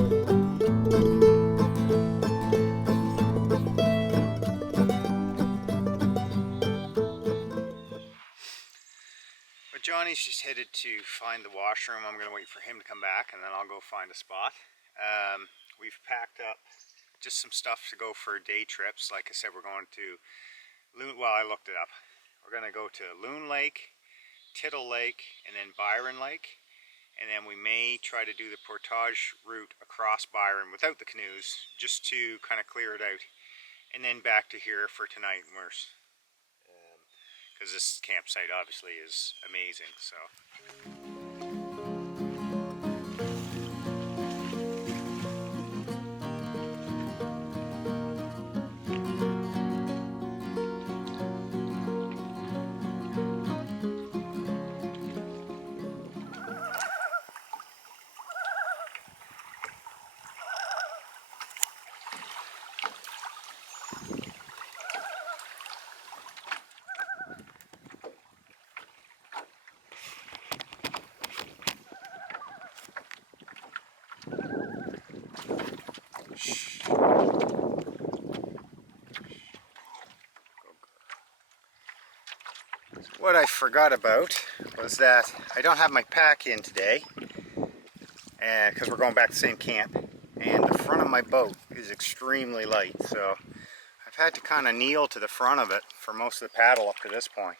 But Johnny's just headed to find the washroom. I'm going to wait for him to come back and then I'll go find a spot. We've packed up just some stuff to go for day trips. Like I said, we're going to Loon, well, I looked it up. We're going to go to Loon Lake, Tittle Lake, and then Byron Lake. And then we may try to do the portage route across Byron without the canoes, just to kind of clear it out. And then back to here for tonight, because this campsite obviously is amazing. So. What I forgot about was that I don't have my pack in today, and because we're going back to the same camp, and the front of my boat is extremely light, so I've had to kind of kneel to the front of it for most of the paddle up to this point.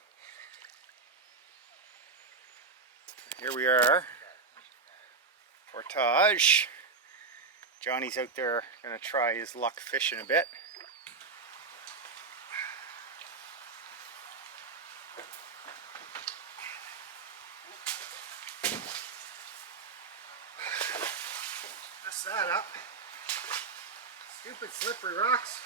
Here we are, portage. Johnny's out there going to try his luck fishing a bit. Mess that up. Stupid slippery rocks.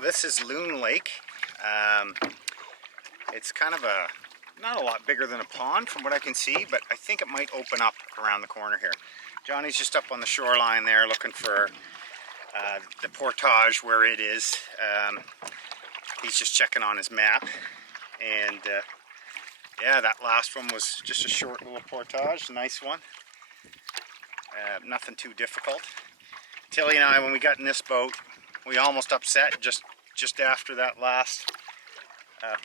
This is Loon Lake. It's kind of not a lot bigger than a pond from what I can see, but I think it might open up around the corner here. Johnny's just up on the shoreline there looking for the portage where it is. He's just checking on his map, and yeah, that last one was just a short little portage, nice one. Nothing too difficult. Tilly and I, when we got in this boat, we almost upset just after that last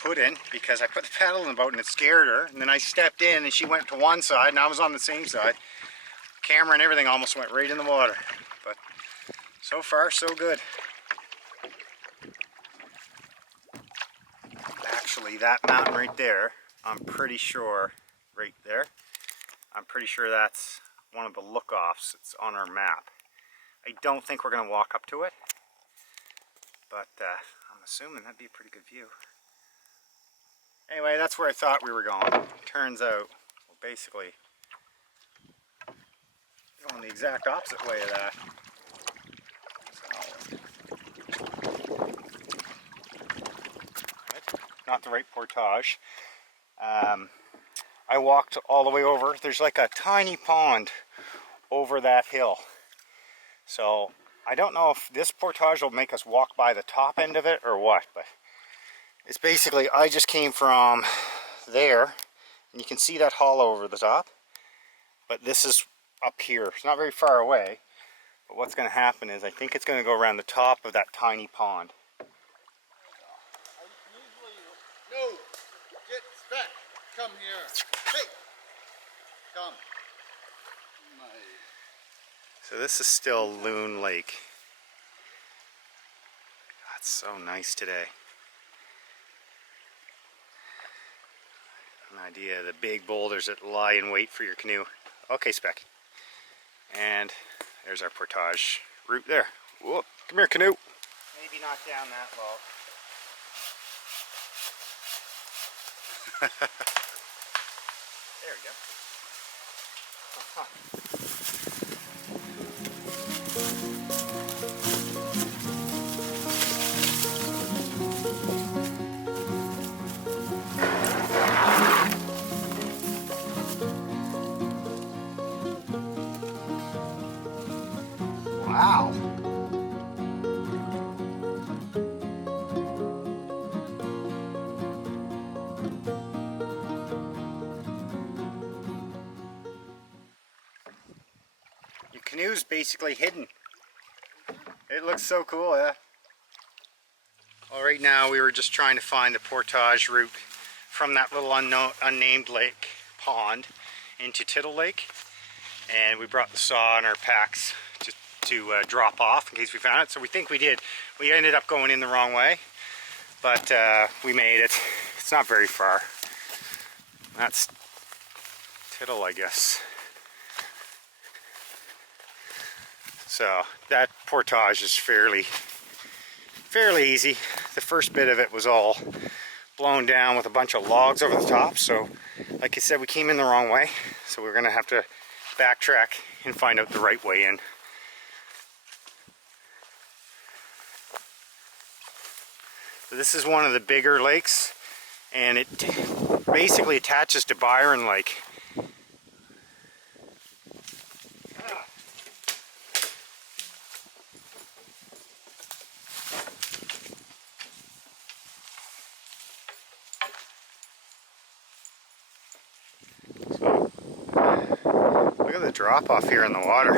put in, because I put the paddle in the boat and it scared her, and then I stepped in and she went to one side and I was on the same side. Camera and everything almost went right in the water, but so far so good. Actually, that mountain right there, I'm pretty sure, right there, I'm pretty sure that's one of the look-offs that's on our map. I don't think we're going to walk up to it, but I'm assuming that'd be a pretty good view. Anyway, that's where I thought we were going. Turns out, we're basically going the exact opposite way of that. So, not the right portage. I walked all the way over. There's like a tiny pond over that hill. So I don't know if this portage will make us walk by the top end of it or what, but it's basically, I just came from there, and you can see that hollow over the top, but this is up here. It's not very far away, but what's going to happen is I think it's going to go around the top of that tiny pond. No, get back, come here, hey, come. So this is still Loon Lake. That's so nice today. idea of the big boulders that lie in wait for your canoe. Okay, Speck. And there's our portage route there. Whoop, come here, canoe. Maybe not down that low. There we go. Wow. Your canoe's basically hidden. It looks so cool, yeah. Well, right now we were just trying to find the portage route from that little unnamed lake pond into Tittle Lake, and we brought the saw and our packs just to drop off in case we found it. So we think we did. We ended up going in the wrong way, but we made it. It's not very far. That's Tittle, I guess. So that portage is fairly easy. The first bit of it was all blown down with a bunch of logs over the top, so like I said, we came in the wrong way, so we're gonna have to backtrack and find out the right way in. So this is one of the bigger lakes, and it basically attaches to Byron Lake. Look at the drop off here in the water.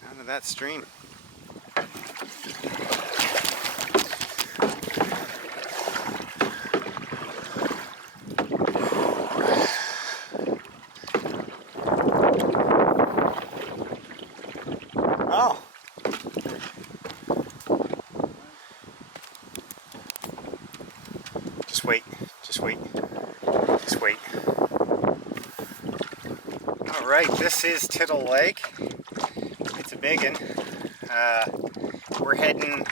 Down to that stream. Oh. Just wait. Just wait. Just wait. Alright, this is Tittle Lake. It's a big one. We're heading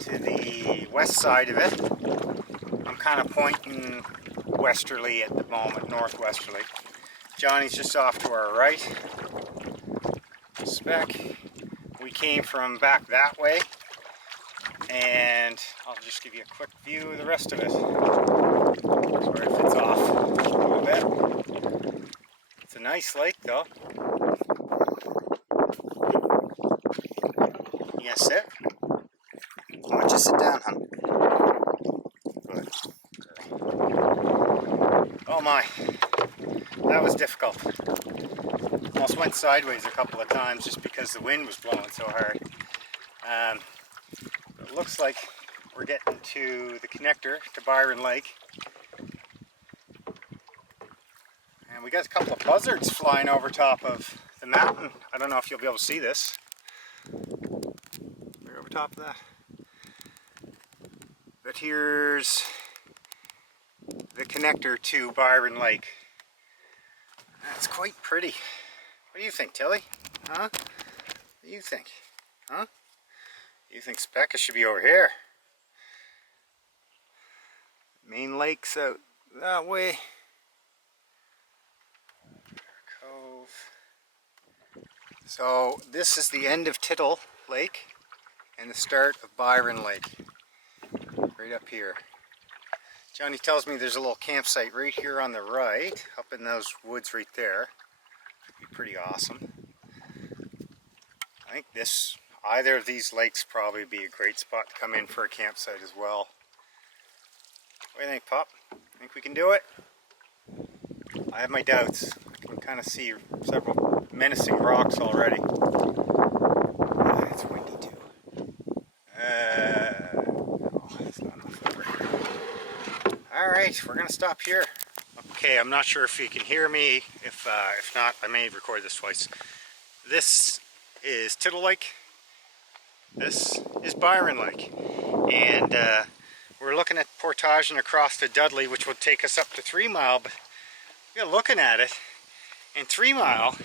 to the west side of it. I'm kind of pointing westerly at the moment, northwesterly. Johnny's just off to our right. Speck. We came from back that way, and I'll just give you a quick view of the rest of it. Sorry if it's off a little bit. It's a nice lake though. You gonna sit? Why don't you sit down, hon? Good. Oh my, that was difficult. Almost went sideways a couple of times just because the wind was blowing so hard. It looks like we're getting to the connector to Byron Lake. And we got a couple of buzzards flying over top of the mountain. I don't know if you'll be able to see this. Right over top of that. But here's the connector to Byron Lake. That's quite pretty. What do you think, Tilly? Huh? What do you think? Huh? You think Specca should be over here? Main lake's out that way. Cove. So this is the end of Tittle Lake and the start of Byron Lake. Right up here. Johnny tells me there's a little campsite right here on the right, up in those woods right there. Could be pretty awesome. I think either of these lakes probably be a great spot to come in for a campsite as well. What do you think, Pop? Think we can do it? I have my doubts. I can kind of see several menacing rocks already. It's windy too. It's not enough over here. Alright, we're going to stop here. Okay, I'm not sure if you can hear me. If not, I may record this twice. This is Tittle Lake. This is Byron Lake. And we're looking at portaging across to Dudley, which will take us up to 3 Mile, but we're looking at it, and 3 Mile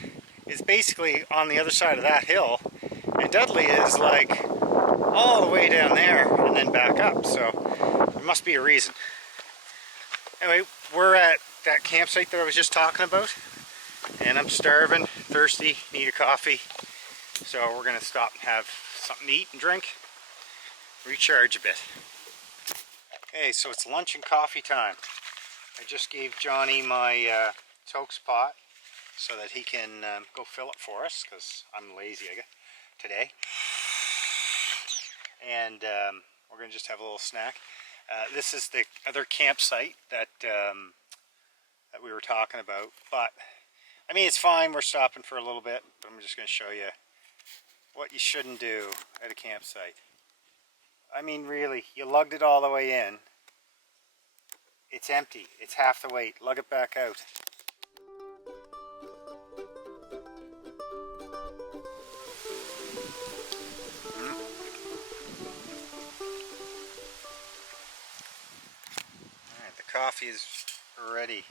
is basically on the other side of that hill, and Dudley is like all the way down there and then back up, so there must be a reason. Anyway, we're at that campsite that I was just talking about, and I'm starving, thirsty, need a coffee, so we're gonna stop and have something to eat and drink, recharge a bit. Okay, so it's lunch and coffee time. I just gave Johnny my Tokes pot so that he can go fill it for us, because I'm lazy, I guess, today. And we're going to just have a little snack. This is the other campsite that that we were talking about, but I mean, it's fine, we're stopping for a little bit, but I'm just going to show you what you shouldn't do at a campsite. I mean, really, you lugged it all the way in. It's empty. It's half the weight. Lug it back out. Alright, the coffee is ready.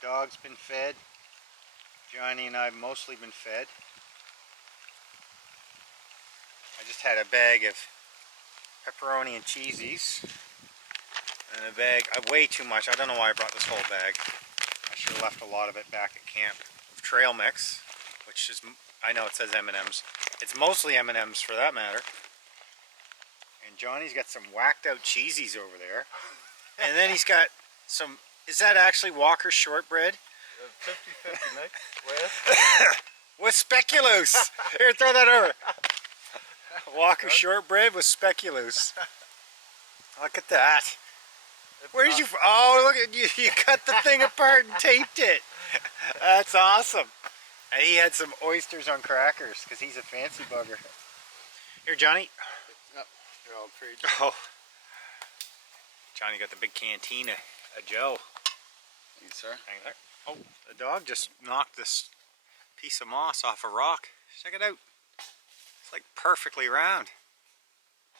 The dog's been fed. Johnny and I have mostly been fed. I just had a bag of pepperoni and cheesies. And a bag, way too much. I don't know why I brought this whole bag. I should have left a lot of it back at camp. Trail mix, which is, I know it says M&M's. It's mostly M&M's for that matter. And Johnny's got some whacked out cheesies over there. And then he's got some, is that actually Walker's shortbread? 50-50 mix with? With speculoos. Here, throw that over. Walker's shortbread with speculoos. Look at that. Where did you? Oh, look at you! You cut the thing apart and taped it. That's awesome. And he had some oysters on crackers because he's a fancy bugger. Here, Johnny. Yep, they're all pretty. Oh, Johnny got the big cantina of Joe. Thank you, sir. Hang there. Oh, the dog just knocked this piece of moss off a rock. Check it out. It's like perfectly round.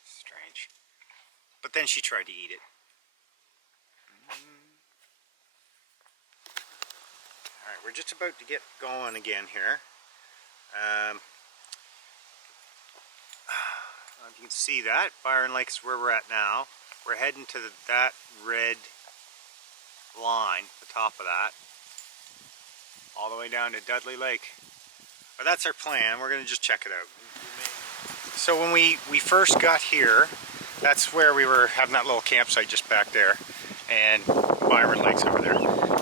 Strange. But then she tried to eat it. Alright, we're just about to get going again here. If you can see that, Byron Lake is where we're at now. We're heading to that red line, the top of that, all the way down to Dudley Lake. But that's our plan. We're going to just check it out. So when we first got here, that's where we were having that little campsite just back there. And Byron Lake's over there.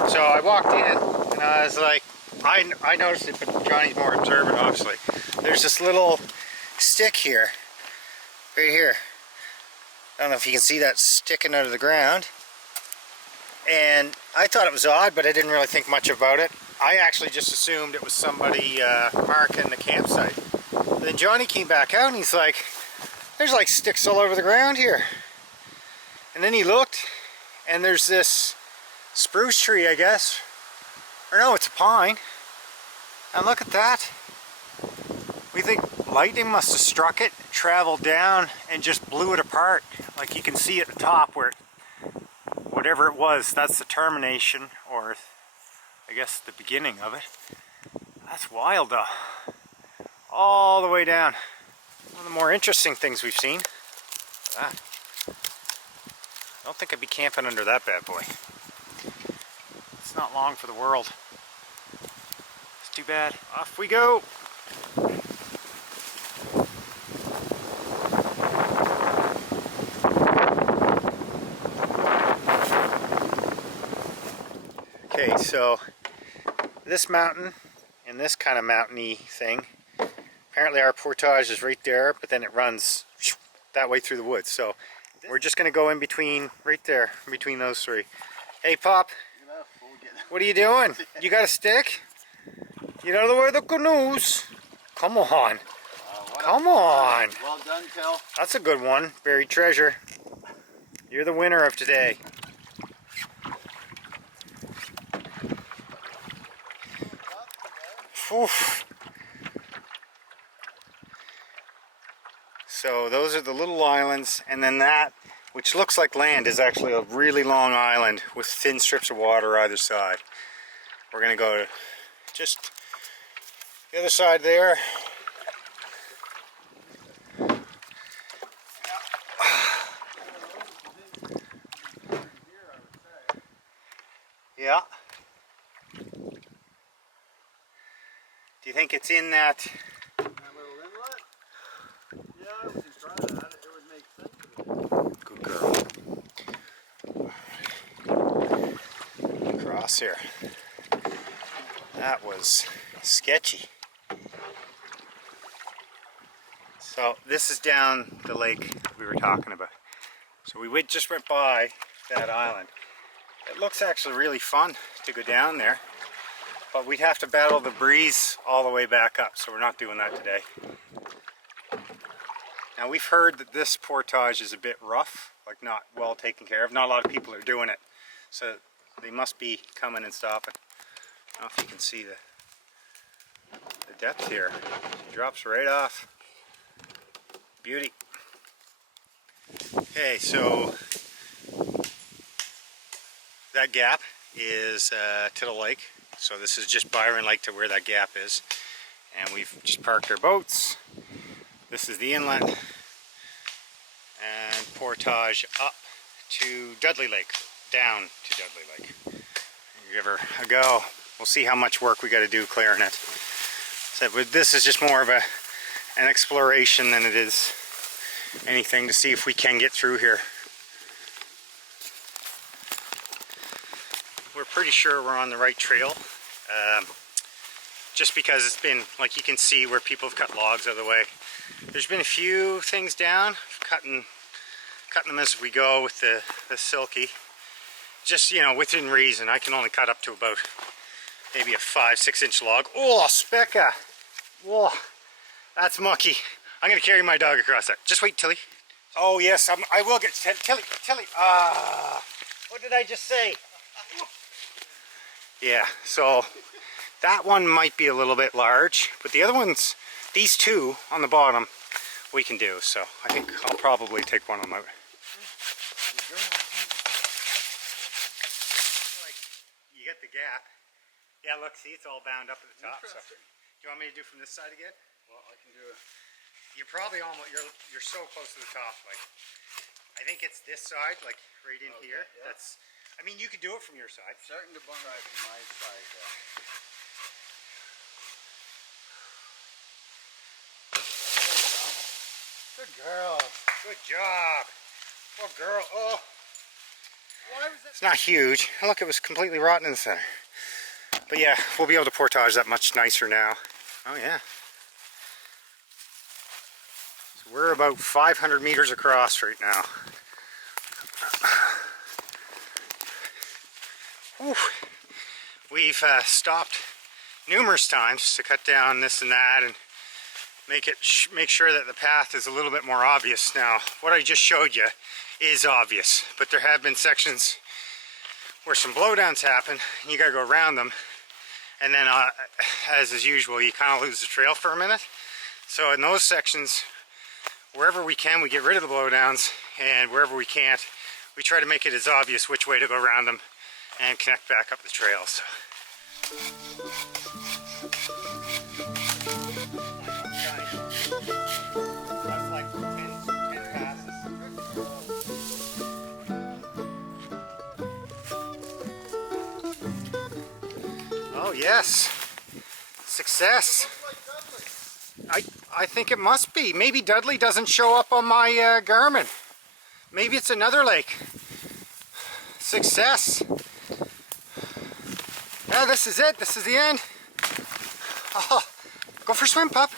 So I walked in and I was like, I noticed it, but Johnny's more observant obviously. There's this little stick here, right here. I don't know if you can see that sticking out of the ground. And I thought it was odd, but I didn't really think much about it. I actually just assumed it was somebody marking the campsite. Then Johnny came back out and he's like, there's like sticks all over the ground here. And then he looked, and there's this spruce tree, I guess. Or no, it's a pine. And look at that. We think lightning must have struck it, traveled down, and just blew it apart. Like you can see at the top where, whatever it was, that's the termination, or I guess the beginning of it. That's wild though. All the way down. One of the more interesting things we've seen. Look at that. I don't think I'd be camping under that bad boy. It's not long for the world. It's too bad. Off we go. Okay, so this mountain and this kind of mountainy thing, apparently our portage is right there, but then it runs that way through the woods. So we're just going to go in between, right there, in between those three. Hey, Pop, what are you doing? You got a stick? You know the way the canoes. Come on. Come on. Well done, Till. That's a good one. Buried treasure. You're the winner of today. Oof. So those are the little islands, and then that, which looks like land, is actually a really long island with thin strips of water either side. We're gonna go to just the other side there. Yeah. Do you think it's in that? That little inlet? Yeah, we can try that. It would make sense. Good girl. Across here. That was sketchy. So this is down the lake we were talking about. So we just went by that island. It looks actually really fun to go down there, but we'd have to battle the breeze all the way back up, so we're not doing that today. Now we've heard that this portage is a bit rough, like not well taken care of. Not a lot of people are doing it, so they must be coming and stopping. I don't know if you can see the depth here. It drops right off. Beauty. Okay, so that gap is Tittle Lake. So this is just Byron Lake to where that gap is. And we've just parked our boats. This is the inlet. And portage up to Dudley Lake. Down to Dudley Lake. Give her a go. We'll see how much work we got to do clearing it. So this is just more of an exploration than it is anything to see if we can get through here. We're pretty sure we're on the right trail, just because it's been, like you can see where people have cut logs out of the way. There's been a few things down, cutting them as we go with the silky. Just, you know, within reason. I can only cut up to about maybe a 5-6 inch log. Oh, specka! Whoa, that's mucky. I'm gonna carry my dog across that. Just wait, Tilly. Oh yes, I will get Tilly. What did I just say? Yeah, so that one might be a little bit large, but the other ones, these two on the bottom, we can do. So I think I'll probably take one of them out. Like, you get the gap. Yeah, look, see, it's all bound up at the top. So, do you want me to do from this side again? Well, I can do it. You're probably almost, you're so close to the top. Like, I think it's this side, like right in here. Yeah. That's. I mean, you could do it from your side. Starting to burn right from my side, There you go. Good girl. Good job. Oh, girl. Oh. Why was it? It's not huge. Look, it was completely rotten in the center. But yeah, we'll be able to portage that much nicer now. Oh yeah. So we're about 500 meters across right now. We've stopped numerous times to cut down this and that and make sure that the path is a little bit more obvious. Now, what I just showed you is obvious, but there have been sections where some blowdowns happen and you gotta go around them, and then as is usual, you kind of lose the trail for a minute. So in those sections, wherever we can, we get rid of the blowdowns, and wherever we can't, we try to make it as obvious which way to go around them and connect back up the trail. So. That's like 10 passes. Oh yes, success. I think it must be. Maybe Dudley doesn't show up on my Garmin. Maybe it's another lake. Success. Yeah, this is it. This is the end. Oh, go for a swim, pup.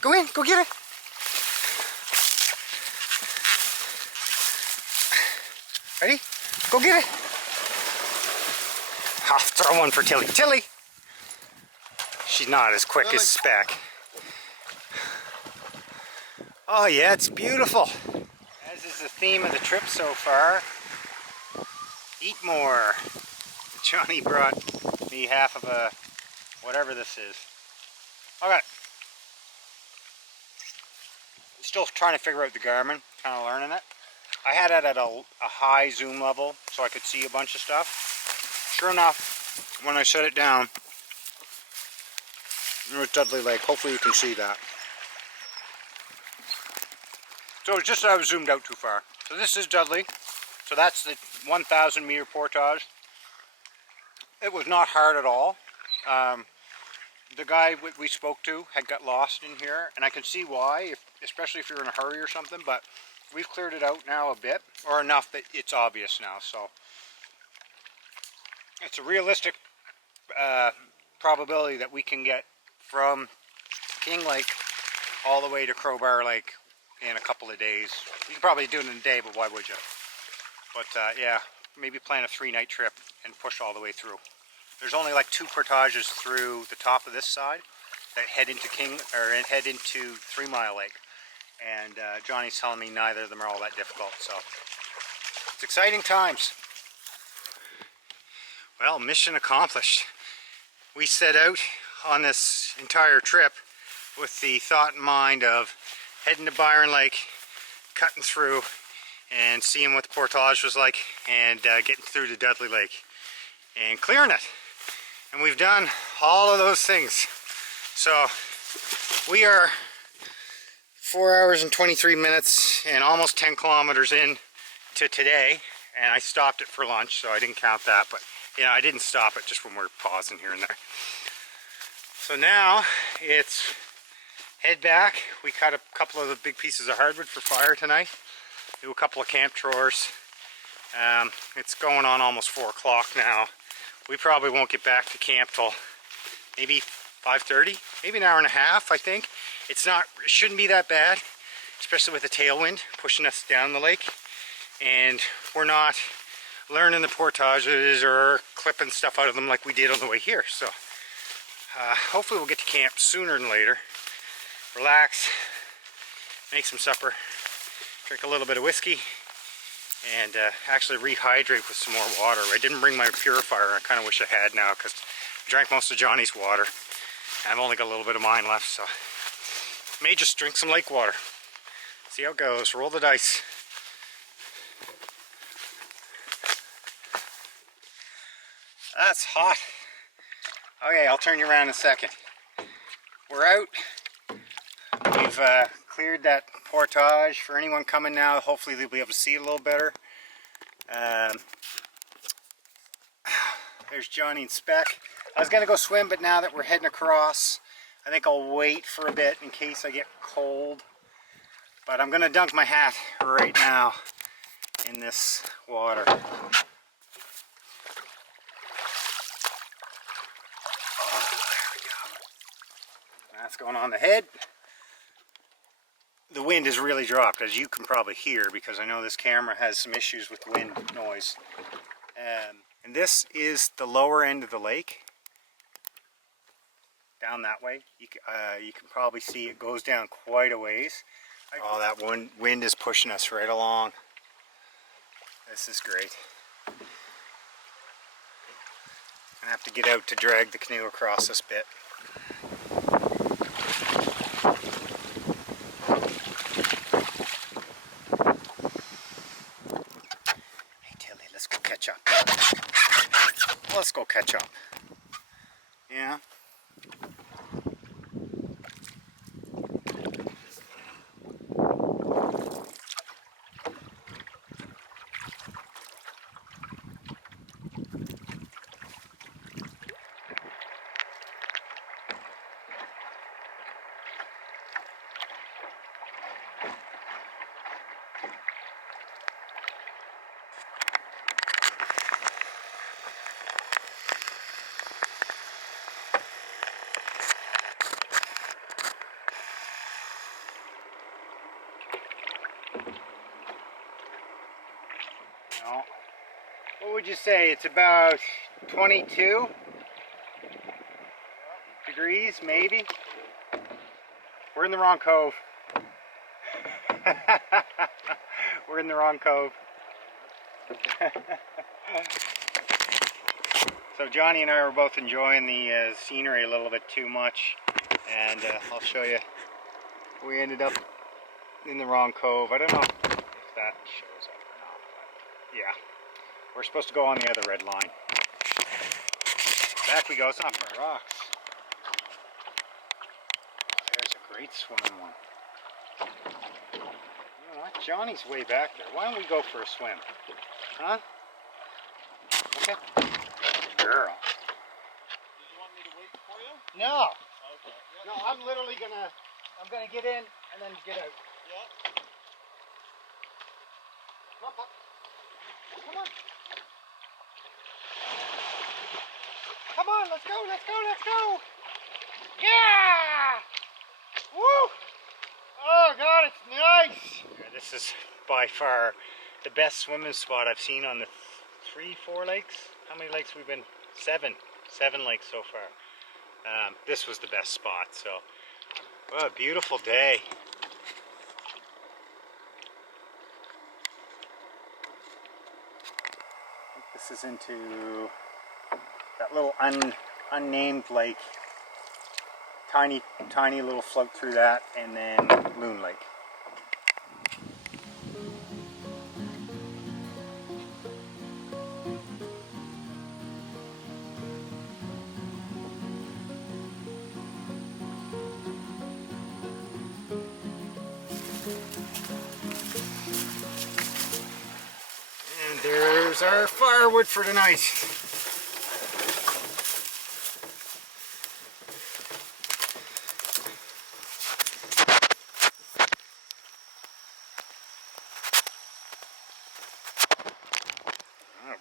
Go in. Go get it. Ready? Go get it. I'll throw one for Tilly. Tilly! She's not as quick as Speck. Oh yeah, it's beautiful. As is the theme of the trip so far. Eat more. Johnny brought me half of a whatever this is. Okay. Still trying to figure out the Garmin, kind of learning it. I had it at a high zoom level so I could see a bunch of stuff. Sure enough, when I set it down, there's Dudley Lake. Hopefully you can see that. So it's just that I was zoomed out too far. So this is Dudley. So that's the 1,000 meter portage. It was not hard at all. The guy we spoke to had got lost in here, and I can see why, especially if you're in a hurry or something, but we've cleared it out now a bit, or enough that it's obvious now. So it's a realistic probability that we can get from King Lake all the way to Crowbar Lake in a couple of days. You could probably do it in a day, but why would you? But yeah, maybe plan a 3-night trip and push all the way through. There's only like 2 portages through the top of this side that head into head into 3 Mile Lake, and Johnny's telling me neither of them are all that difficult. So it's exciting times. Well, mission accomplished. We set out on this entire trip with the thought in mind of heading to Byron Lake, cutting through and seeing what the portage was like, and getting through to Dudley Lake and clearing it. And we've done all of those things. So we are 4 hours and 23 minutes and almost 10 kilometers in to today, and I stopped it for lunch, so I didn't count that, but you know, I didn't stop it just when we're pausing here and there. So now it's head back. We cut a couple of the big pieces of hardwood for fire tonight, do a couple of camp chores. It's going on almost 4 o'clock now. We probably won't get back to camp till maybe 5:30, maybe an hour and a half, I think. It shouldn't be that bad, especially with the tailwind pushing us down the lake. And we're not learning the portages or clipping stuff out of them like we did on the way here. So hopefully we'll get to camp sooner than later. Relax, make some supper, drink a little bit of whiskey, and actually rehydrate with some more water. I didn't bring my purifier. I kind of wish I had now, because I drank most of Johnny's water. I've only got a little bit of mine left, so may just drink some lake water. See how it goes. Roll the dice. That's hot. Okay, I'll turn you around in a second. We're out. We've cleared that portage. For anyone coming now, hopefully they'll be able to see it a little better. There's Johnny and Speck. I was going to go swim, but now that we're heading across, I think I'll wait for a bit in case I get cold. But I'm going to dunk my hat right now in this water. Oh, there we go. That's going on the head. The wind has really dropped, as you can probably hear, because I know this camera has some issues with wind noise. And this is the lower end of the lake. Down that way. You can probably see it goes down quite a ways. Oh, that wind is pushing us right along. This is great. I have to get out to drag the canoe across this bit. Hey Tilly, let's go catch up. Let's go catch up. Yeah. No. What would you say? It's about 22 degrees, maybe? We're in the wrong cove. We're in the wrong cove. So Johnny and I were both enjoying the scenery a little bit too much, and I'll show you. We ended up in the wrong cove. I don't know if that shows up or not, but yeah. We're supposed to go on the other red line. Back we go. It's not for rocks. There's a great swimming one. You know what? Johnny's way back there. Why don't we go for a swim? Huh? Okay. Girl. Did you want me to wait for you? No. Okay. No, I'm literally I'm gonna get in and then get out. Yeah. Come on, pup. Come on. Come on, let's go, let's go, let's go. Yeah! Woo! Oh God, it's nice. Yeah, this is by far the best swimming spot I've seen on the 3-4 lakes. How many lakes we've been? 7 lakes so far. This was the best spot. So, what a beautiful day. This is into that little unnamed lake. Tiny little float through that, and then Loon Lake. And there's our firewood for tonight.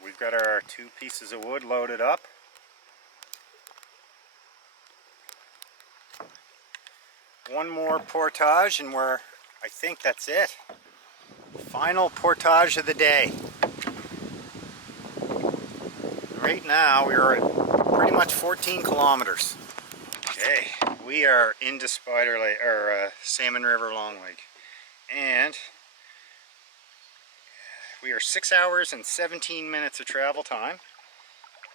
We've got our 2 pieces of wood loaded up. One more portage and I think that's it. Final portage of the day. Right now we are at pretty much 14 kilometers. Okay, we are into Spider Lake, or Salmon River Long Lake. And we are 6 hours and 17 minutes of travel time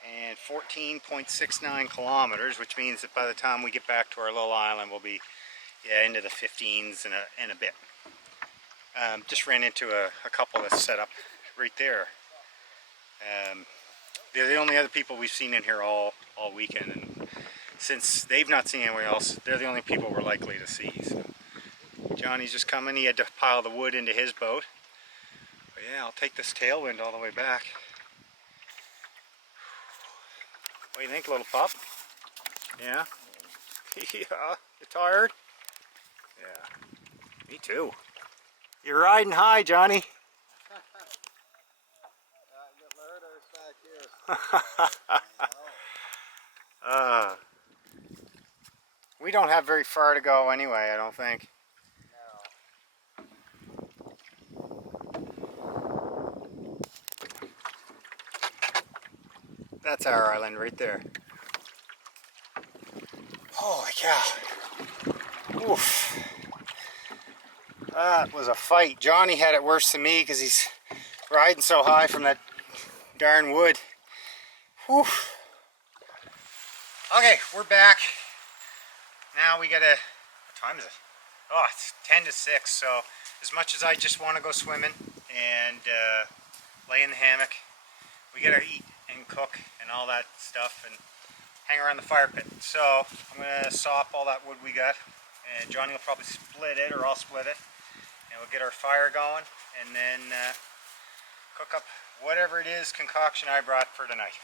and 14.69 kilometers, which means that by the time we get back to our little island, we'll be into the 15s and a bit. Just ran into a couple that's set up right there. They're the only other people we've seen in here all weekend, and since they've not seen anyone else, they're the only people we're likely to see. So Johnny's just coming. He had to pile the wood into his boat. But yeah, I'll take this tailwind all the way back. What do you think, little pup? Yeah? Yeah. You tired? Yeah. Me too. You're riding high, Johnny. We don't have very far to go anyway, I don't think. That's our island right there. Holy cow. Oof. That was a fight. Johnny had it worse than me because he's riding so high from that darn wood. Whew. Okay, we're back. Now we gotta, what time is it? Oh, it's 10 to 6, so as much as I just want to go swimming and lay in the hammock, we gotta eat and cook and all that stuff and hang around the fire pit. So I'm gonna saw up all that wood we got, and Johnny will probably split it, or I'll split it, and we'll get our fire going, and then cook up whatever it is concoction I brought for tonight.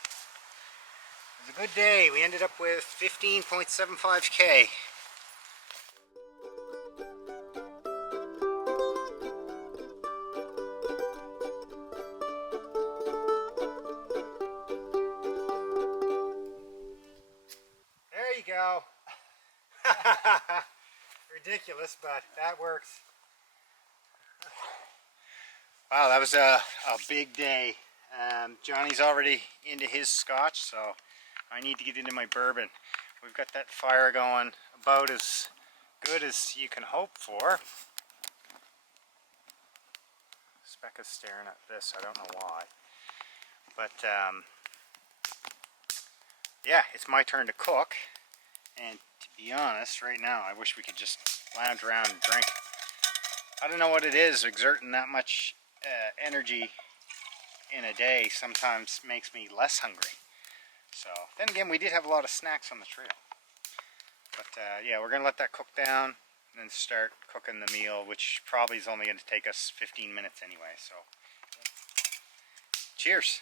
It was a good day. We ended up with 15.75K. There you go. Ridiculous, but that works. Wow, that was a big day. Johnny's already into his scotch, so I need to get into my bourbon. We've got that fire going about as good as you can hope for. Specca's staring at this, I don't know why. But yeah, it's my turn to cook. And to be honest, right now, I wish we could just lounge around and drink. I don't know what it is, exerting that much energy in a day sometimes makes me less hungry. So, then again, we did have a lot of snacks on the trail. But yeah, we're going to let that cook down and then start cooking the meal, which probably is only going to take us 15 minutes anyway. So, cheers.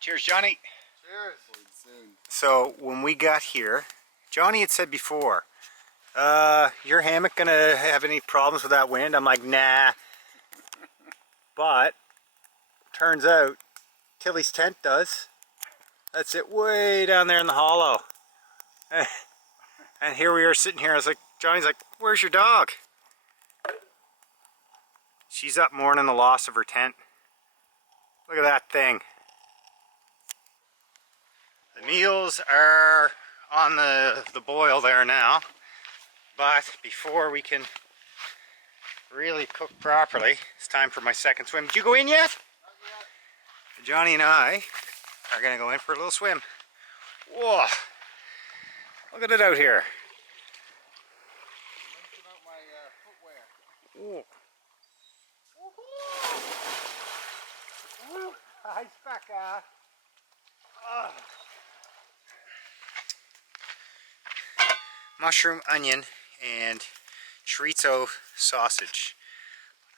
Cheers, Johnny. Cheers. So, when we got here, Johnny had said before, your hammock gonna have any problems with that wind? I'm like, nah. But turns out Tilly's tent does. That's it, way down there in the hollow. And here we are sitting here. I was like, Johnny's like, where's your dog? She's up mourning the loss of her tent. Look at that thing. The meals are on the boil there now. But before we can really cook properly, it's time for my second swim. Did you go in yet? Not yet. Johnny and I are going to go in for a little swim. Whoa! Look at it out here. Whoa. Woo! Hi, Specca. Mushroom, onion, and chorizo sausage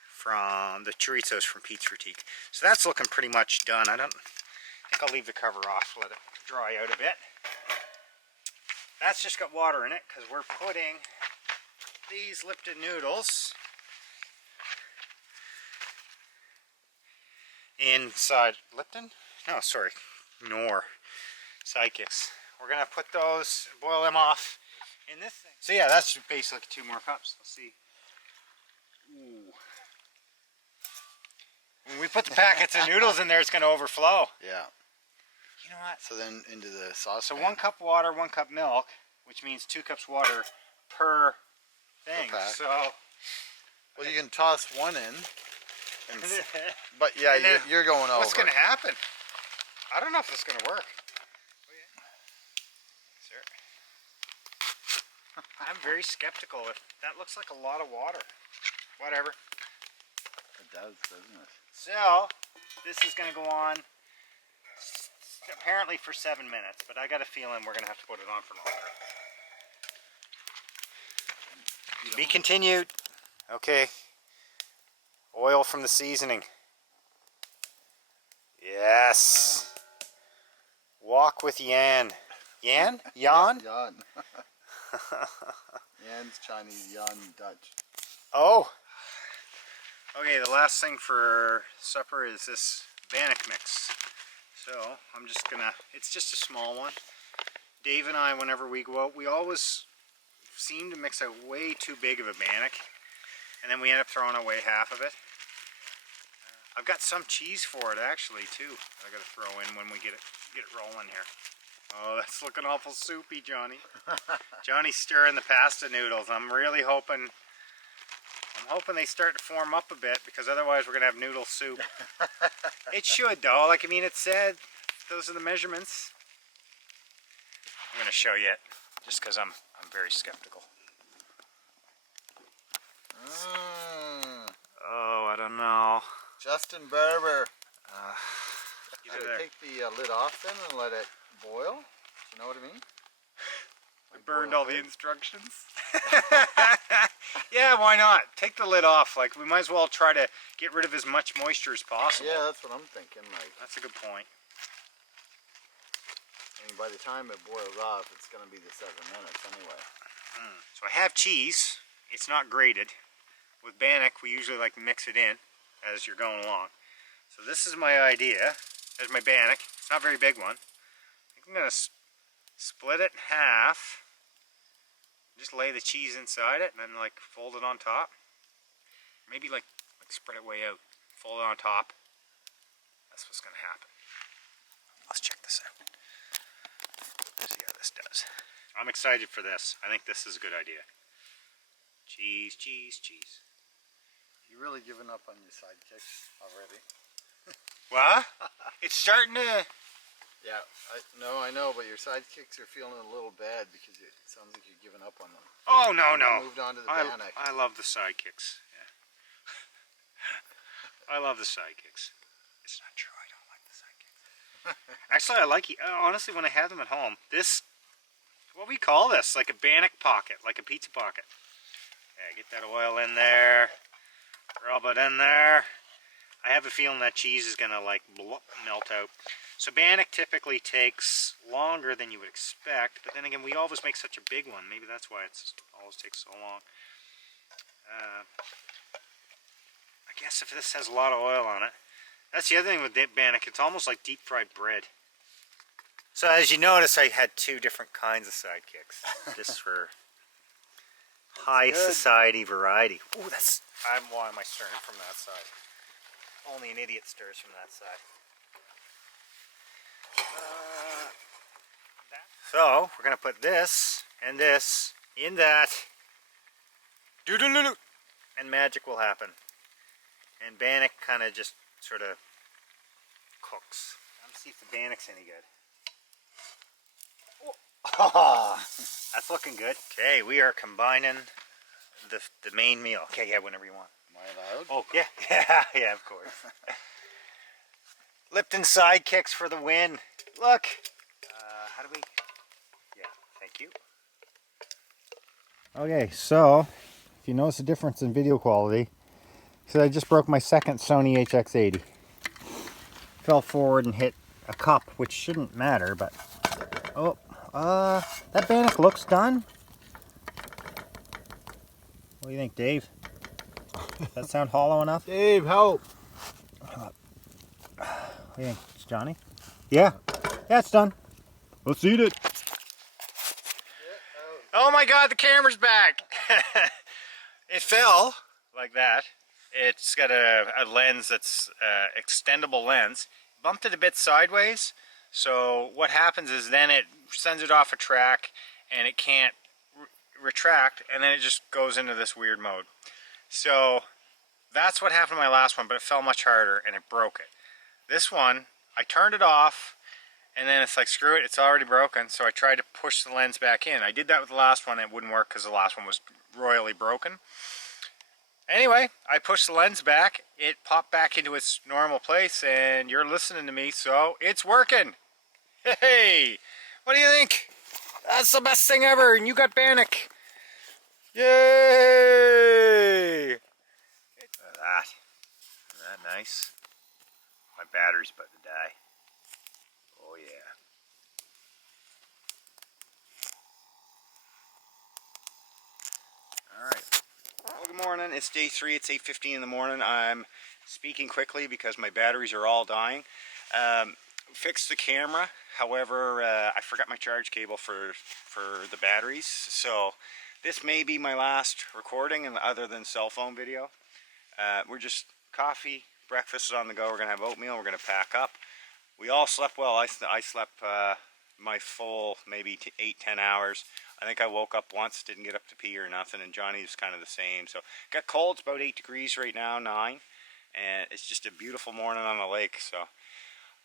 from the chorizos from Pete's Boutique. So that's looking pretty much done. I think I'll leave the cover off, let it dry out a bit. That's just got water in it because we're putting these Lipton noodles inside Lipton? No, sorry, Knorr Sidekicks. We're gonna put those, boil them off in this thing. So yeah, that's basically 2 more cups. Let's see. Ooh. When we put the packets of noodles in there, it's gonna overflow. Yeah. You know what? So then into the sauce. So 1 cup water, 1 cup milk, which means 2 cups water per thing. Per pack. So. Well, you can toss one in. And but yeah, you're going over. What's gonna happen? I don't know if this is gonna work. I'm very skeptical. If that looks like a lot of water. Whatever. It does, doesn't it? So, this is going to go on apparently for 7 minutes, but I got a feeling we're going to have to put it on for longer. Be continued. Okay. Oil from the seasoning. Yes. Walk with Yan. Yan? Yan? Yan. Yan's Chinese, Yan Dutch. Oh. Okay, the last thing for supper is this bannock mix. So, I'm just gonna, it's just a small one. Dave and I, whenever we go out, we always seem to mix out way too big of a bannock. And then we end up throwing away half of it. I've got some cheese for it actually too. I gotta throw in when we get it rolling here. Oh, that's looking awful soupy, Johnny. Johnny's stirring the pasta noodles. I'm really hoping they start to form up a bit, because otherwise we're gonna have noodle soup. It should though. Like, I mean, it said those are the measurements. I'm gonna show you it, just because I'm very skeptical. Oh, I don't know. Justin Barber. Either Take the lid off then and let it boil. You know what I mean? I burned all the instructions. Yeah, why not? Take the lid off. Like, we might as well try to get rid of as much moisture as possible. Yeah, that's what I'm thinking. Like, that's a good point. And by the time it boils off, it's going to be the 7 minutes anyway. So I have cheese. It's not grated. With bannock, we usually like to mix it in as you're going along. So this is my idea. There's my bannock. It's not a very big one. I'm going to split it in half. Just lay the cheese inside it and then like fold it on top. Maybe like spread it way out. Fold it on top. That's what's going to happen. Let's check this out. See how this does. I'm excited for this. I think this is a good idea. Cheese, cheese, cheese. You're really giving up on your sidekicks already. What? It's starting to... Yeah, I know, but your sidekicks are feeling a little bad because it sounds like you're giving up on them. Oh, no, You no. moved on to the bannock. I love the sidekicks. Yeah. I love the sidekicks. It's not true, I don't like the sidekicks. Actually, I like, honestly, when I have them at home, this, what we call this, like a bannock pocket, like a pizza pocket. Yeah, get that oil in there, rub it in there. I have a feeling that cheese is gonna like melt out. So bannock typically takes longer than you would expect, but then again, we always make such a big one. Maybe that's why it always takes so long. I guess if this has a lot of oil on it. That's the other thing with bannock, it's almost like deep fried bread. So as you notice, I had two different kinds of sidekicks, just for high society variety. Ooh, that's, why am I stirring from that side? Only an idiot stirs from that side. So, we're going to put this and this in that. Doo-doo-doo-doo, and magic will happen. And bannock kind of just sort of cooks. Let's see if the bannock's any good. Oh, that's looking good. Okay, we are combining the main meal. Okay, yeah, whenever you want. Am I allowed? Oh, yeah. Yeah, of course. Lipton sidekicks for the win. Look. How do we... Yeah, thank you. Okay, so if you notice the difference in video quality, so I just broke my second Sony HX80. Fell forward and hit a cup, which shouldn't matter, but... Oh, that bannock looks done. What do you think, Dave? Does that sound hollow enough? Dave, help! What do you think? It's Johnny? Yeah. Yeah, it's done. Let's eat it. Oh my god, the camera's back! It fell like that. It's got a lens that's extendable lens. Bumped it a bit sideways. So what happens is then it sends it off a track and it can't retract, and then it just goes into this weird mode. So that's what happened to my last one, but it fell much harder and it broke it. This one, I turned it off, and then it's like, screw it, it's already broken, so I tried to push the lens back in. I did that with the last one, and it wouldn't work because the last one was royally broken. Anyway, I pushed the lens back, it popped back into its normal place, and you're listening to me, so it's working. Hey, what do you think? That's the best thing ever, and you got bannock. Yay! Look at that. Isn't that nice? My battery's about to die. Oh yeah. Alright. Well, good morning. It's day 3. It's 8:15 in the morning. I'm speaking quickly because my batteries are all dying. Fixed the camera. However, I forgot my charge cable for the batteries. So this may be my last recording, and other than cell phone video. We're just coffee, breakfast is on the go. We're going to have oatmeal. We're going to pack up. We all slept well. I slept my full maybe 8-10 hours. I think I woke up once, didn't get up to pee or nothing, and Johnny's kind of the same. So got cold. It's about 8 degrees right now, 9, and it's just a beautiful morning on the lake. So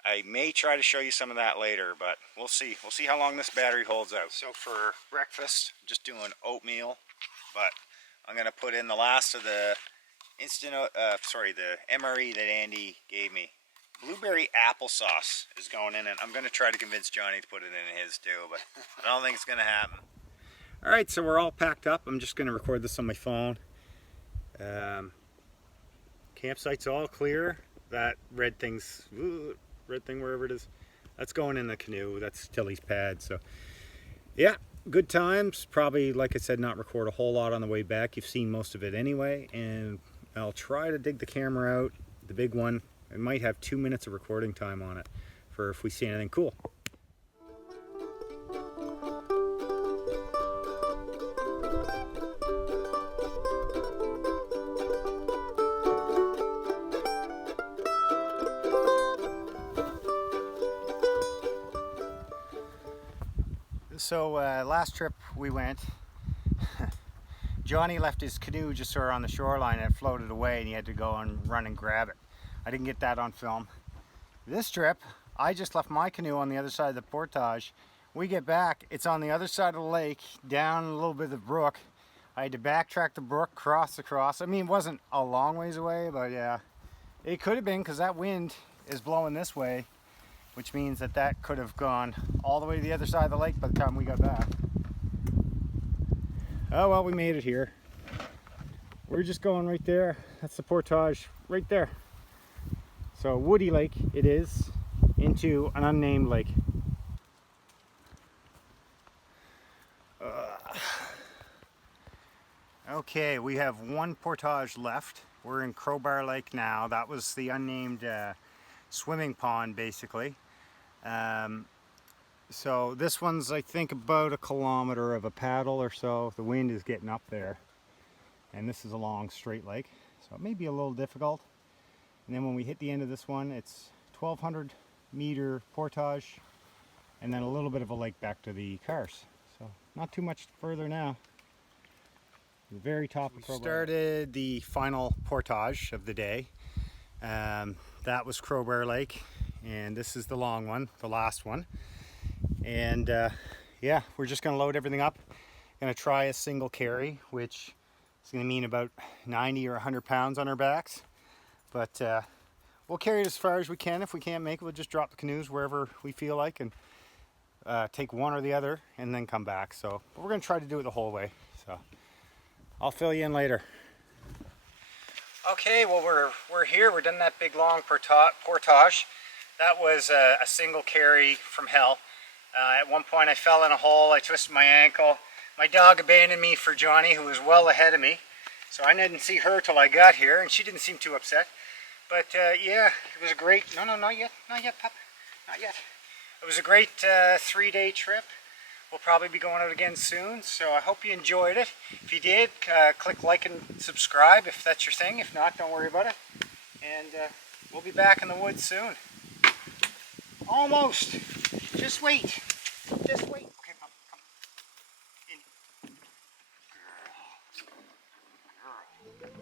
I may try to show you some of that later, but we'll see. We'll see how long this battery holds out. So for breakfast, just doing oatmeal, but I'm going to put in the last of the the MRE that Andy gave me. Blueberry applesauce is going in, and I'm going to try to convince Johnny to put it in his too, but I don't think it's going to happen. Alright, so we're all packed up. I'm just going to record this on my phone. Campsite's all clear. That red thing wherever it is, that's going in the canoe. That's Tilly's pad. So yeah, good times. Probably, like I said, not record a whole lot on the way back. You've seen most of it anyway, and I'll try to dig the camera out, the big one. I might have 2 minutes of recording time on it for if we see anything cool. So last trip we went, Johnny left his canoe just sort of on the shoreline and it floated away, and he had to go and run and grab it. I didn't get that on film. This trip, I just left my canoe on the other side of the portage. We get back, it's on the other side of the lake, down a little bit of the brook. I had to backtrack the brook, cross across. I mean, it wasn't a long ways away, but yeah. It could have been, because that wind is blowing this way, which means that that could have gone all the way to the other side of the lake by the time we got back. Oh well, we made it here. We're just going right there. That's the portage right there. So Woody Lake it is, into an unnamed lake. Okay, we have one portage left. We're in Crowbar Lake now. That was the unnamed swimming pond, basically. So this one's, I think, about 1 kilometer of a paddle or so. The wind is getting up there. And this is a long, straight lake. So it may be a little difficult. And then when we hit the end of this one, it's 1,200 meter portage. And then a little bit of a lake back to the cars. So not too much further now. The very top of Crowbar. We started the final portage of the day. That was Crowbar Lake, and this is the long one, the last one. And yeah, we're just going to load everything up. Going to try a single carry, which is going to mean about 90 or 100 pounds on our backs. But we'll carry it as far as we can. If we can't make it, we'll just drop the canoes wherever we feel like and take one or the other and then come back. So but we're going to try to do it the whole way. So I'll fill you in later. Okay, well we're here. We're done that big long portage. That was a single carry from hell. At one point I fell in a hole. I twisted my ankle. My dog abandoned me for Johnny, who was well ahead of me. So I didn't see her till I got here, and she didn't seem too upset. But yeah, it was a great. No, not yet, pup, not yet. It was a great 3-day trip. We'll probably be going out again soon, so I hope you enjoyed it. If you did, click like and subscribe if that's your thing. If not, don't worry about it. And we'll be back in the woods soon. Almost. Just wait. Just wait. Okay, come. In. Girl.